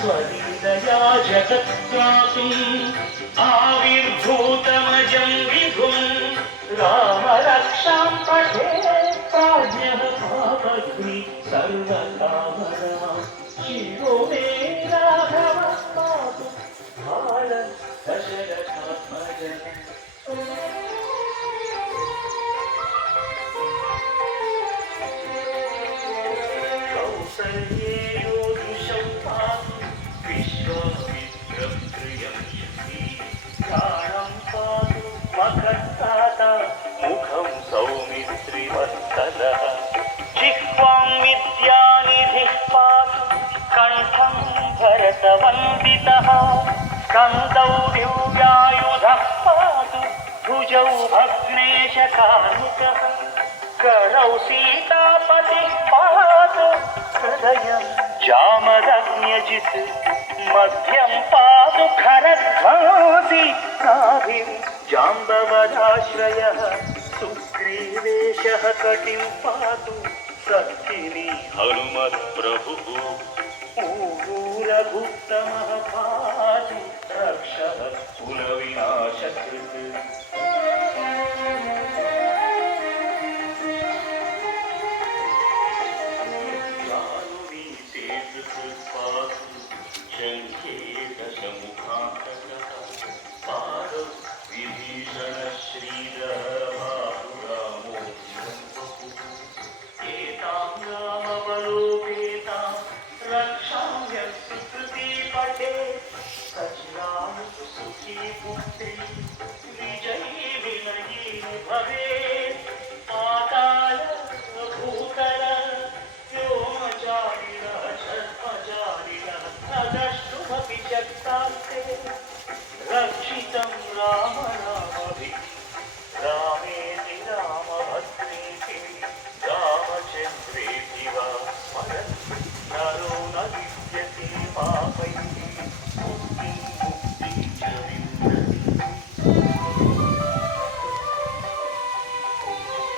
स्वलीलया जगत्यासुम् आविर्भूतमजं विभुं राम रक्षां पठेत् प्राज्ञः पापग्नि सर्वकामना शिवो मे राघवः पातु बाल दशरथात्मजः। कौसल्येयो दुषं पातु विश्वामित्रं प्रियं यति प्राणं पातु मखत्ताता मुखं सौमित्रिवत्सलः जिह्वां विद्यानिधिः पातु कण्ठं भरतवन्दितः स्कन्दौ दिव्यायुधः पातु भुजौ भग्नेशकानुकः करौ सीतापतिः पातु हृदयं जामदग्न्यजित् मध्यं पातु खरध्वांसि नाभिं जाम्बवदाश्रयः सुग्रीवेशः कटिं पातु सत्किनी हनुमत्प्रभुः ऊरूरभुक्तमः पातु रक्षः कुलविनाशकृत् रक्षाम्य सुकृति पठे सचिराम सुखी पुत्री